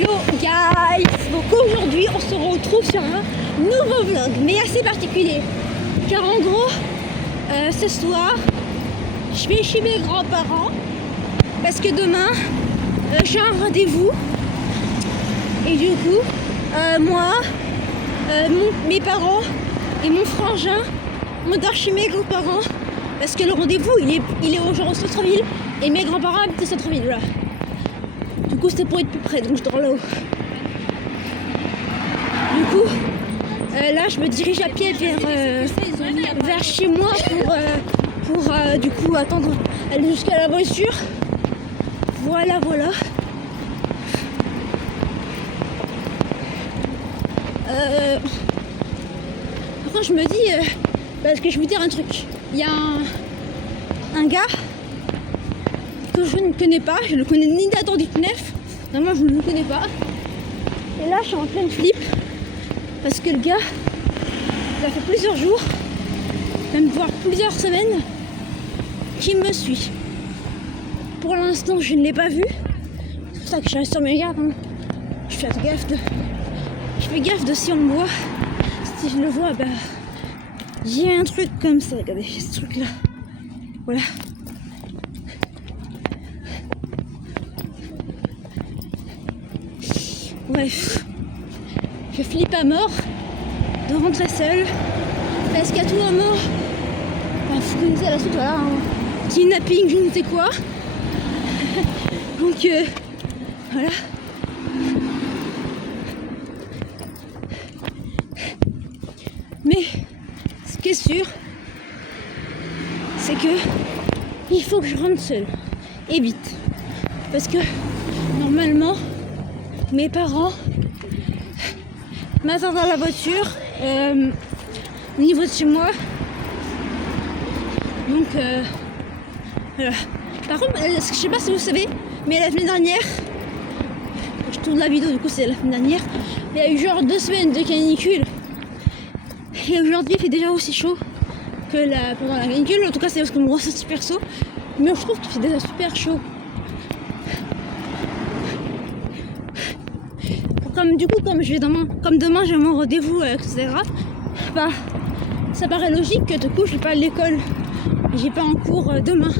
Yo guys, donc aujourd'hui on se retrouve sur un nouveau vlog, mais assez particulier. Car en gros, ce soir, je vais chez mes grands-parents parce que demain, j'ai un rendez-vous. Et du coup, moi, mes parents et mon frangin, on dort chez mes grands-parents parce que le rendez-vous il est au centre-ville et mes grands-parents habitent au centre-ville. Voilà. Du coup, c'était pour être plus près, donc je dors là-haut. Du coup, là, je me dirige à pied vers chez moi pour du coup attendre, aller jusqu'à la voiture. Voilà. Après, je me dis, parce que je vais dire un truc. Il y a un gars que je ne connais pas, je ne le connais ni d'Adam ni de Knef, vraiment je ne le connais pas. Et là je suis en pleine flip parce que le gars, ça fait plusieurs jours, même voire plusieurs semaines, qu'il me suit. Pour l'instant je ne l'ai pas vu, c'est pour ça que je reste sur mes gardes. Hein. Je fais gaffe de si on me voit, si je le vois, bah j'ai un truc comme ça, regardez, ce truc là, voilà. Bref, je flippe à mort de rentrer seule parce qu'à tout moment, vous connaissez la suite, voilà, kidnapping, je ne sais quoi. Donc voilà. Mais ce qui est sûr, c'est que il faut que je rentre seule et vite, parce que normalement mes parents m'attendent dans la voiture au niveau de chez moi. Donc voilà. Par contre, je sais pas si vous savez, mais la semaine dernière, je tourne la vidéo, du coup c'est la semaine dernière, il y a eu genre 2 semaines de canicule. Et aujourd'hui il fait déjà aussi chaud que pendant la canicule. En tout cas c'est parce que mon ressenti perso. Mais je trouve qu'il fait déjà super chaud. Comme demain j'ai mon rendez-vous, etc. Bah, ça paraît logique que du coup je vais pas à l'école, j'ai pas en cours demain.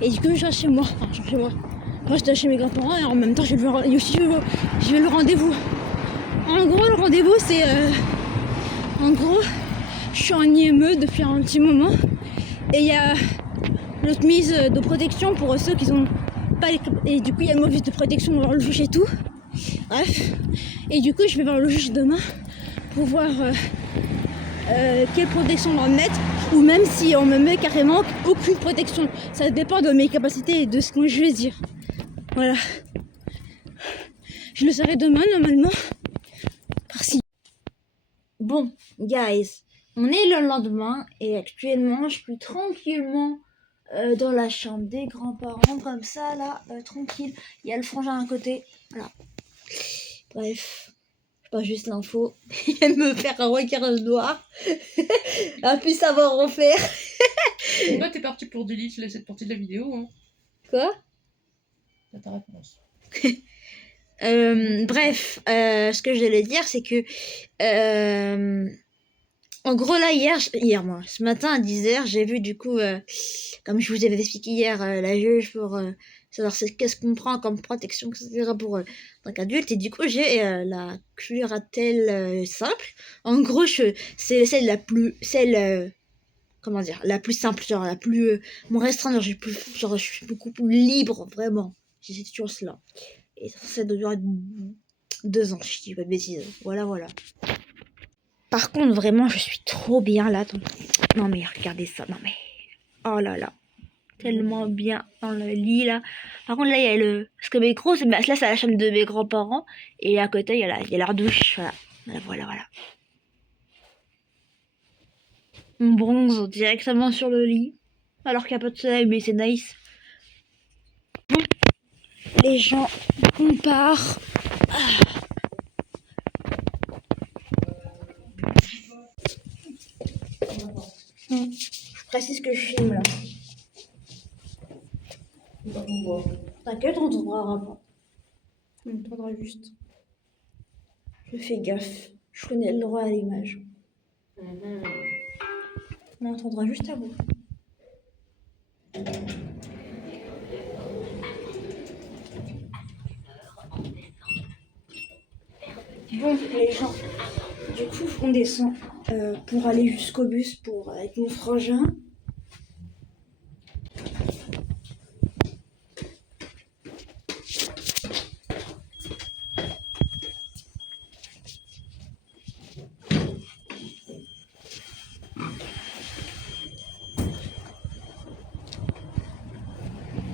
Et du coup je reste chez moi. Enfin, je reste chez moi. Moi je reste chez mes grands-parents et en même temps je vais le rendez-vous. En gros le rendez-vous c'est en gros je suis en IME depuis un petit moment et il y a l'autre mise de protection pour ceux qui ont pas les... Et du coup il y a le mot de protection pour voir le juge et tout. Bref, et du coup je vais voir le juge demain pour voir quelle protection on va me mettre, ou même si on me met carrément aucune protection. Ça dépend de mes capacités et de ce que je vais dire. Voilà. Je le saurai demain normalement. Merci. Bon, guys, on est le lendemain et actuellement je suis tranquillement dans la chambre des grands-parents, comme ça là, tranquille. Il y a le frangin à côté. Voilà. Bref, pas juste l'info. Il vient de me faire un regard noir. A pu savoir en faire. Là, t'es parti pour delete cette partie de la vidéo. Hein. Quoi? C'est ta réponse. Bref, ce que j'allais dire, c'est que en gros là ce matin à 10h, j'ai vu du coup, comme je vous avais expliqué hier, la juge pour savoir qu'est-ce qu'on prend comme protection, etc. pour tant qu'adulte. Et du coup j'ai la curatelle simple. En gros c'est celle la plus la plus simple, genre la plus moins restreinte, genre je suis beaucoup plus libre, vraiment. J'ai cette chance là. Et ça doit durer 2 ans, si je dis pas de bêtises. Voilà. Par contre, vraiment, je suis trop bien là. Non mais regardez ça, non mais... Oh là là. Tellement bien dans le lit là. Par contre, là, il y a le... Parce que mes gros, là, c'est la chambre de mes grands-parents. Et à côté, il y a leur douche. Voilà. On bronze directement sur le lit. Alors qu'il n'y a pas de soleil, mais c'est nice. Les gens, on part. Je précise que je filme là. T'inquiète, on trouvera un rapport. On entendra juste. Je fais gaffe. Je connais le droit à l'image. On entendra juste à vous. Bon, les gens, du coup, on descend pour aller jusqu'au bus avec mon frangin.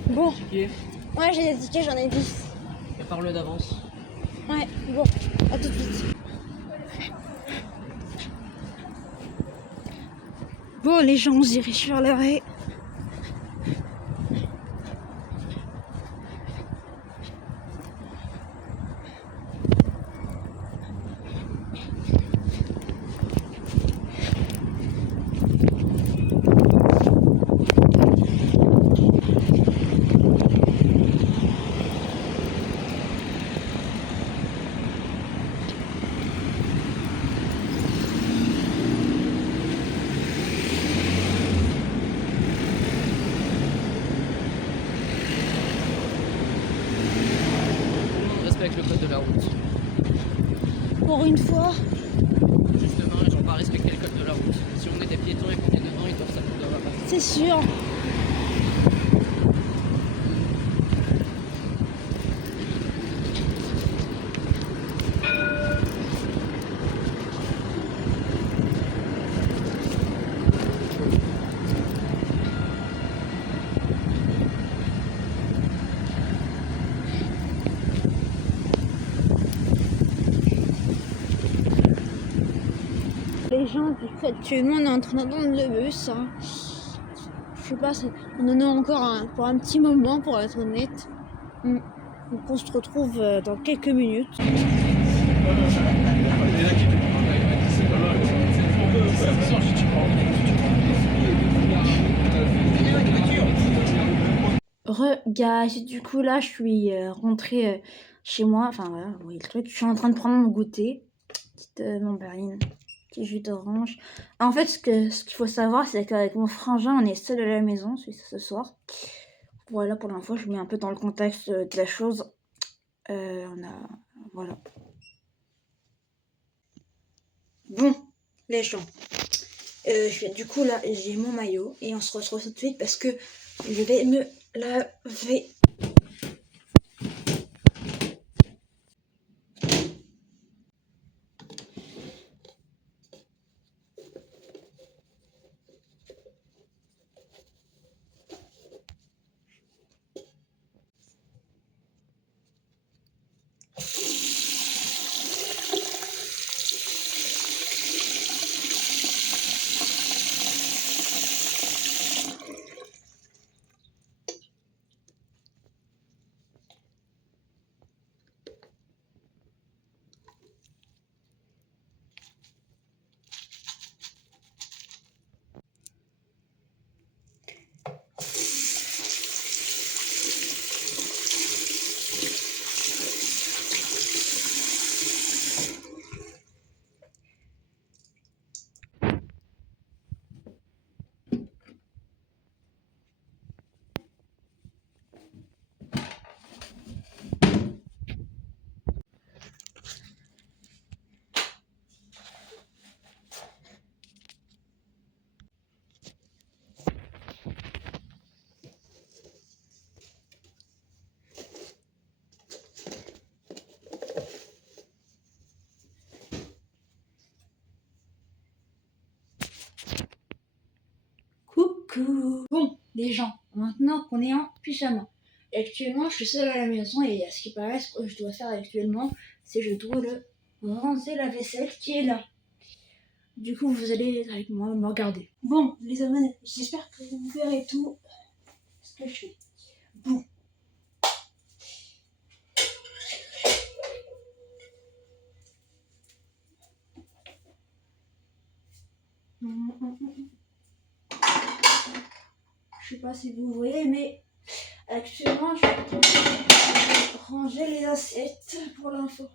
Bon, Ticket. ouais, j'ai des tickets, j'en ai 10. Et parle d'avance. Ouais, bon, à tout de suite. Bon, les gens, on se dirige vers l'arrêt. Tout le monde respecte le code de la route. Pour une fois. Justement, les gens vont pas respecter le code de la route. Si on est des piétons et qu'on est devant, ils doivent s'appuyer. C'est sûr. Les gens, du coup, actuellement, on est en train d'attendre le bus. Hein. Je sais pas, on en a encore pour un petit moment, pour être honnête. Donc, on se retrouve dans quelques minutes. Guys, du coup, là, je suis rentrée chez moi. Enfin, voilà, oui, le truc. Je suis en train de prendre mon goûter. Petite mandarine, petit jus d'orange. En fait, ce qu'il faut savoir, c'est qu'avec mon frangin, on est seul à la maison ce soir. Voilà, pour l'info, je mets un peu dans le contexte de la chose. Voilà. Bon, les gens. Du coup, là, j'ai mon maillot et on se retrouve tout de suite parce que je vais me laver. Coucou. Bon, les gens, maintenant qu'on est en pyjama. Actuellement, je suis seule à la maison et à ce qui paraît, ce que je dois faire actuellement, c'est que je dois ranger la vaisselle qui est là. Du coup, vous allez être avec moi me regarder. Bon, les amis, j'espère que vous verrez tout ce que je fais. Bon. Je sais pas si vous voyez, mais Actuellement, je suis en train de ranger les assiettes pour l'info.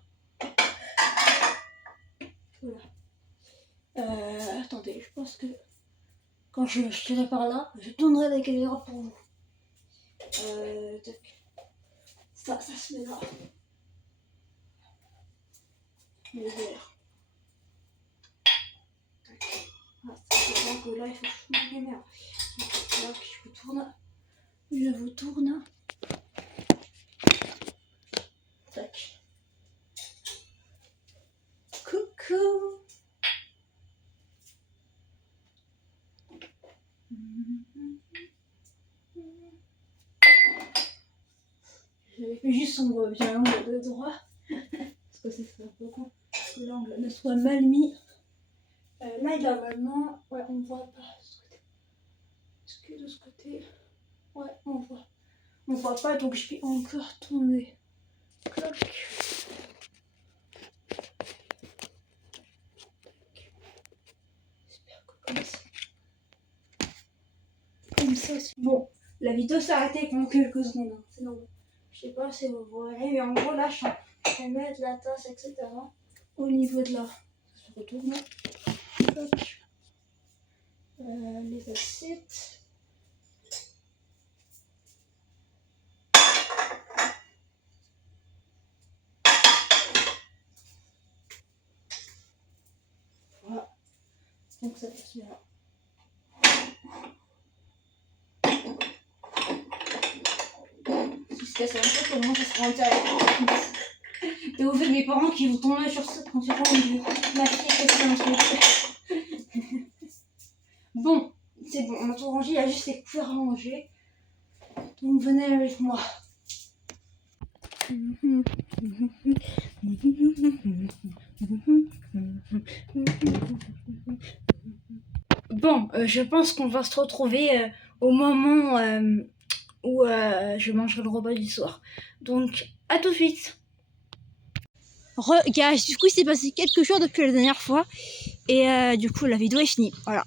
Voilà. Attendez, je pense que quand je tirerai par là, je tournerai la caméra pour vous. Tac. Ça se met là. Le verre. Ah, c'est vrai que là, il faut que je tourne la caméra. Là, je vous tourne. Tac. Coucou. J'avais fait juste son bien l'angle de droit. Parce que c'est un peu con que l'angle ne soit mal mis. Là, normalement, ouais, on voit pas de ce côté. Est-ce que de ce côté, ouais, on voit. On voit pas, donc je vais encore tourner. Cloc. J'espère que comme ça. Bon, la vidéo s'est arrêtée pendant quelques secondes. Hein. C'est normal. Je sais pas si vous voyez, mais en gros, là, je vais mettre la tasse, etc. Au niveau de là. Ça se retourne. Cloc. Les assiettes. Voilà. Donc ça passe bien. Si c'était ça, comment ça serait intéressant. Et au fait, mes parents qui vont tomber sur ça quand ils vont ma fille est ensuite. Bon, c'est bon, on a tout rangé, il y a juste les couleurs à ranger. Donc venez avec moi. Bon, je pense qu'on va se retrouver au moment où je mangerai le repas du soir. Donc, à tout de suite. Gars, du coup, il s'est passé quelques jours depuis la dernière fois. Et du coup, la vidéo est finie. Voilà.